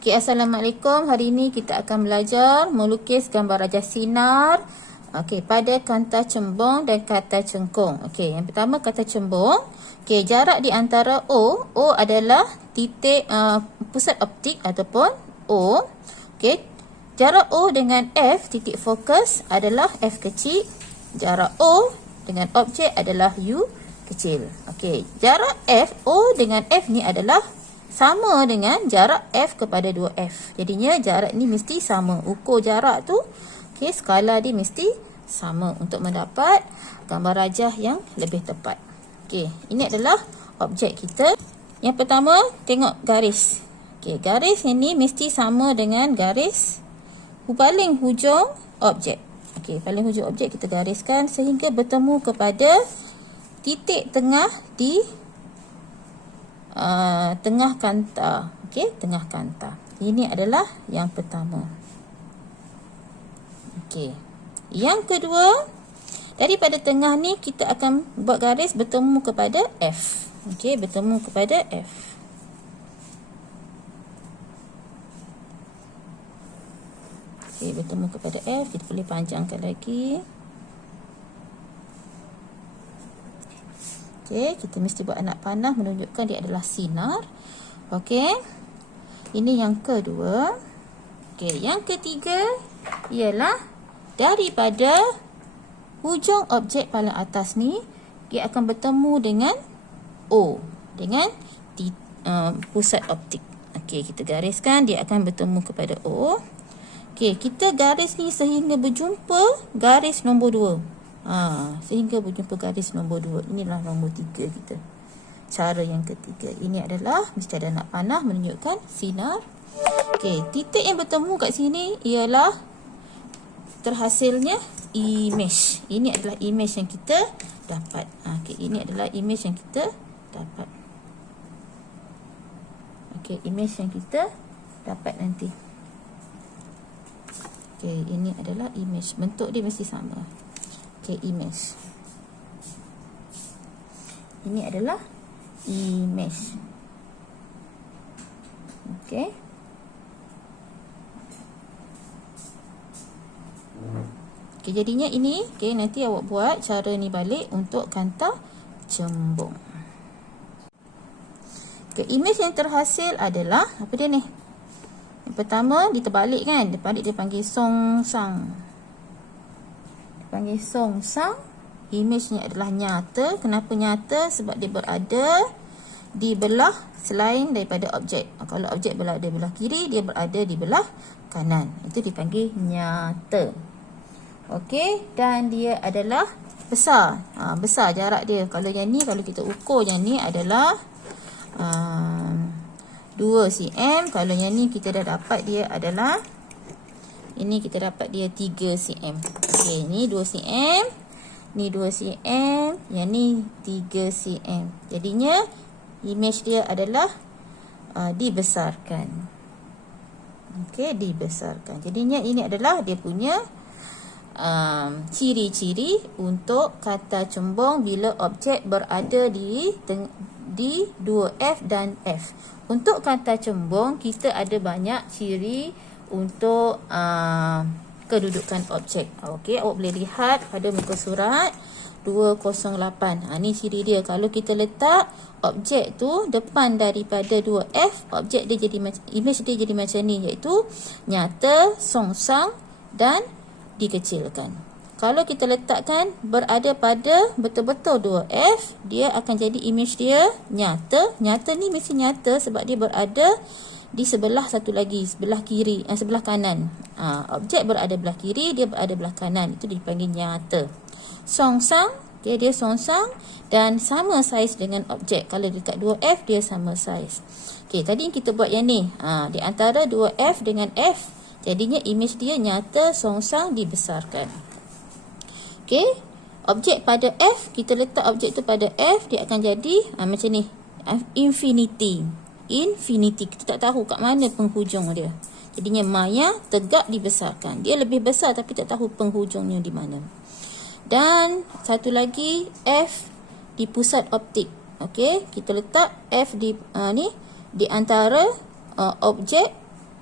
Okay, Assalamualaikum. Hari ini kita akan belajar melukis gambar rajah sinar. Okey, pada kanta cembung dan kanta cengkung. Okey, yang pertama kanta cembung. Okey, jarak di antara O adalah titik pusat optik ataupun O. Okey, jarak O dengan F titik fokus adalah F kecil. Jarak O dengan objek adalah U kecil. Okey, jarak F O dengan F ni adalah sama dengan jarak F kepada 2F. Jadinya jarak ni mesti sama. Ukur jarak tu, okey, skala dia mesti sama untuk mendapat gambar rajah yang lebih tepat. Okey, ini adalah objek kita. Yang pertama, tengok garis. Okey, garis ini mesti sama dengan garis paling hujung objek. Okey, paling hujung objek kita gariskan sehingga bertemu kepada titik tengah di tengah kanta. Okey, tengah kanta. Ini adalah yang pertama. Okey. Yang kedua, daripada tengah ni kita akan buat garis bertemu kepada F. Okey, bertemu kepada F. Okey, bertemu kepada F. Kita boleh panjangkan lagi. Okey, kita mesti buat anak panah menunjukkan dia adalah sinar. Okey. Ini yang kedua. Okey, yang ketiga ialah daripada hujung objek paling atas ni dia akan bertemu dengan O, dengan pusat optik. Okey, kita gariskan dia akan bertemu kepada O. Okey, kita garis ni sehingga berjumpa garis nombor 2. Sehingga berjumpa garis nombor 2. Inilah nombor 3 kita. Cara yang ketiga. Ini adalah mesti ada anak panah menunjukkan sinar. Okey, titik yang bertemu kat sini ialah terhasilnya image. Ini adalah image yang kita dapat. Okey, ini adalah image yang kita dapat. Okey, image yang kita dapat nanti. Okey, ini adalah image. Bentuk dia mesti sama. Okey, image. Ini adalah image. Okey. Okey, jadinya ini, okey, nanti awak buat cara ni balik untuk kanta cembung. Okey, image yang terhasil adalah apa dia ni? Yang pertama dia terbalik kan? Terbalik dia panggil songsang. Panggil songsang. Image ni adalah nyata. Kenapa nyata? Sebab dia berada di belah selain daripada objek. Kalau objek berada di belah kiri, dia berada di belah kanan. Itu dipanggil nyata. Okey, dan dia adalah besar. Besar jarak dia. Kalau yang ni, kalau kita ukur yang ni adalah 2 cm. Kalau yang ni kita dah dapat dia adalah, ini kita dapat dia 3 cm. Okey, ni 2 cm. Ni 2 cm. Yang ni 3 cm. Jadinya, image dia adalah dibesarkan. Okey, dibesarkan. Jadinya, ini adalah dia punya ciri-ciri untuk kata cembung bila objek berada di 2F dan F. Untuk kata cembung, kita ada banyak ciri untuk kedudukan objek. Okey, awak boleh lihat pada muka surat 208. Ni ciri dia. Kalau kita letak objek tu depan daripada 2F, objek dia jadi image dia jadi macam ni, iaitu nyata, songsang dan dikecilkan. Kalau kita letakkan berada pada betul-betul 2F, dia akan jadi image dia nyata. Nyata ni mesti nyata sebab dia berada di sebelah satu lagi, sebelah kiri, sebelah kanan. Objek berada belah kiri, dia berada belah kanan. Itu dipanggil nyata. Songsang, dia songsang dan sama saiz dengan objek. Kalau dekat 2F, dia sama saiz. Okey, tadi kita buat yang ni. Di antara 2F dengan F, jadinya image dia nyata, songsang, dibesarkan. Okey, objek pada F, kita letak objek tu pada F, dia akan jadi macam ni. Infinity. Kita tak tahu kat mana penghujung dia. Jadinya maya tegak dibesarkan. Dia lebih besar tapi tak tahu penghujungnya di mana. Dan satu lagi, F di pusat optik. Okey, kita letak F di ni di antara objek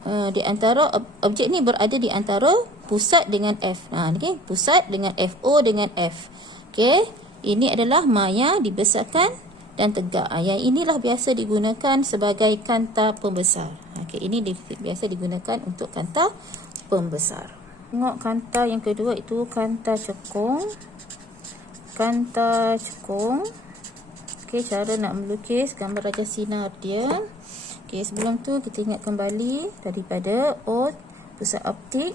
di antara objek ni berada di antara pusat dengan F. Okey, pusat dengan F, O dengan F. Okey, ini adalah maya dibesarkan dan tegak. Yang inilah biasa digunakan sebagai kanta pembesar. Okey, ini biasa digunakan untuk kanta pembesar. Tengok kanta yang kedua itu kanta cekung. Kanta cekung. Okey, cara nak melukis gambar raja sinar dia. Okey, sebelum tu kita ingat kembali daripada O pusat optik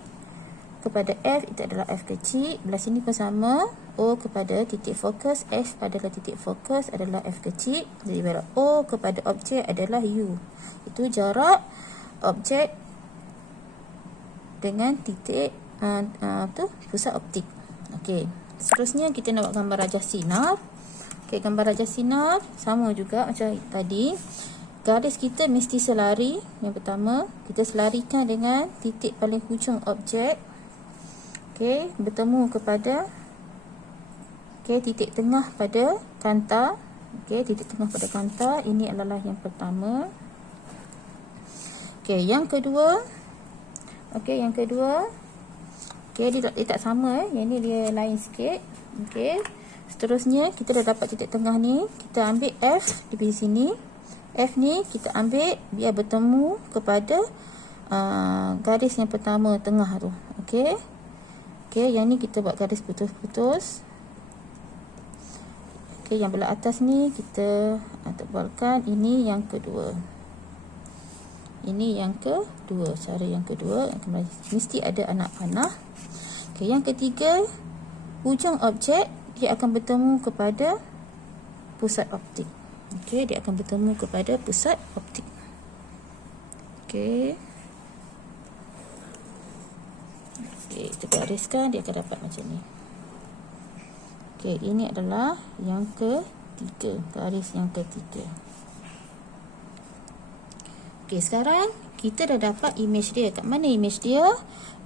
kepada F, itu adalah F kecil. Belah sini pun sama. O kepada titik fokus, F adalah titik fokus adalah F kecil. Jadi bila O kepada objek adalah U. Itu jarak objek dengan titik pusat optik. Okey, seterusnya kita nak buat gambar rajah sinar. Okey, gambar rajah sinar sama juga macam tadi. Garis kita mesti selari. Yang pertama, kita selarikan dengan titik paling hujung objek. Okey, bertemu kepada titik tengah pada kanta. Okey, titik tengah pada kanta. Ini adalah yang pertama. Okey, yang kedua. Okey, dia tak sama. Yang ni dia lain sikit. Okey. Seterusnya, kita dah dapat titik tengah ni. Kita ambil F di sini. F ni kita ambil biar bertemu kepada garis yang pertama tengah tu. Okey. Okey, yang ni kita buat garis putus-putus. Okey, yang belah atas ni kita tebalkan. Ini yang kedua. Ini yang kedua. Cara yang kedua, mesti ada anak panah. Okey, yang ketiga, hujung objek dia akan bertemu kepada pusat optik. Okey, dia akan bertemu kepada pusat optik. Okey. Okey, kita gariskan, dia akan dapat macam ni. Okey, ini adalah yang ketiga, garis yang ketiga. Okey, sekarang kita dah dapat image dia. Kat mana image dia?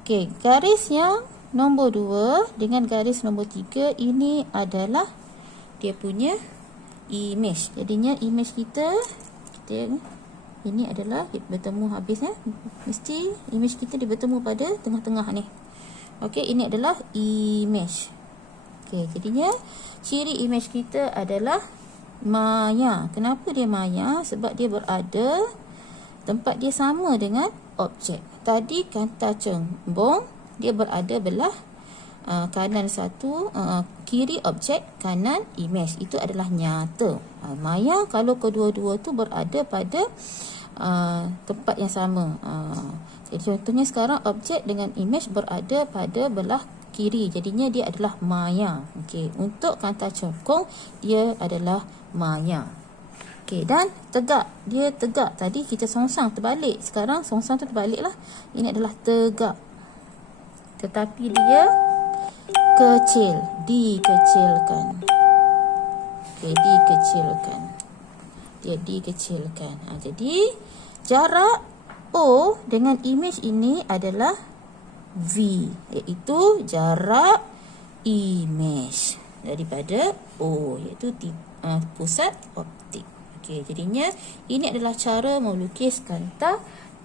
Okey, garis yang nombor 2 dengan garis nombor 3 ini adalah dia punya image. Jadinya image kita ini adalah bertemu habis mesti image kita dia bertemu pada tengah-tengah ni. Okey, ini adalah image. Okey, jadinya ciri image kita adalah maya. Kenapa dia maya? Sebab dia berada tempat dia sama dengan objek. Tadi kanta cembung dia berada belah kanan satu, kiri objek, kanan image. Itu adalah nyata. Maya kalau kedua-dua tu berada pada tempat yang sama. Jadi contohnya sekarang objek dengan image berada pada belah kiri. Jadinya dia adalah maya. Okey, untuk kanta cekung dia adalah maya. Okey, dan tegak. Dia tegak. Tadi kita songsang terbalik. Sekarang songsang tu terbaliklah. Ini adalah tegak. Tetapi dia kecil, dikecilkan. Okey, dikecilkan. Dia dikecilkan. Jadi jarak O dengan image ini adalah V, iaitu jarak image daripada O, iaitu pusat optik. Okey, jadinya ini adalah cara melukis kanta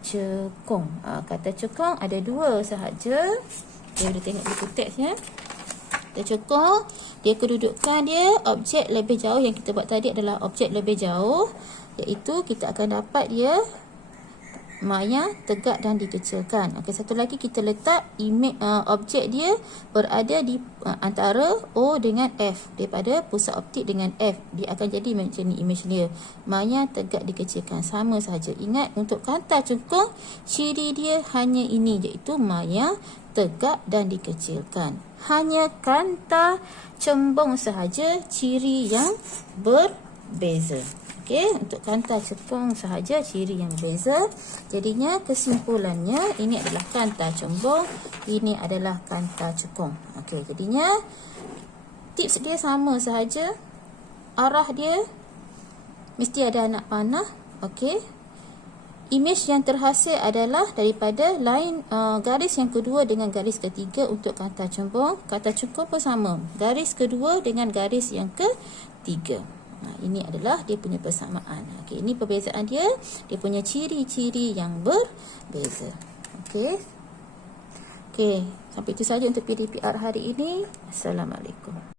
cekung. Kanta cekung ada dua sahaja. Kita boleh tengok buku teksnya. Kanta cekung, dia kedudukan dia objek lebih jauh. Yang kita buat tadi adalah objek lebih jauh, iaitu kita akan dapat dia maya, tegak dan dikecilkan. Okey, satu lagi kita letak image objek dia berada di antara O dengan F, daripada pusat optik dengan F. Dia akan jadi macam ni image dia. Maya, tegak, dikecilkan, sama saja. Ingat untuk kanta cekung ciri dia hanya ini, iaitu maya, tegak dan dikecilkan. Hanya kanta cembung sahaja ciri yang berbeza. Okey, untuk kanta cekung sahaja ciri yang berbeza. Jadinya kesimpulannya ini adalah kanta cembung, ini adalah kanta cekung. Okey, jadinya tips dia sama sahaja. Arah dia mesti ada anak panah. Okey. Image yang terhasil adalah daripada line garis yang kedua dengan garis ketiga untuk kanta cembung. Kanta cekung pun sama. Garis kedua dengan garis yang ketiga. Ini adalah dia punya persamaan. Okey, ini perbezaan dia. Dia punya ciri-ciri yang berbeza. Okey. Okey, sampai itu saja untuk PDPR hari ini. Assalamualaikum.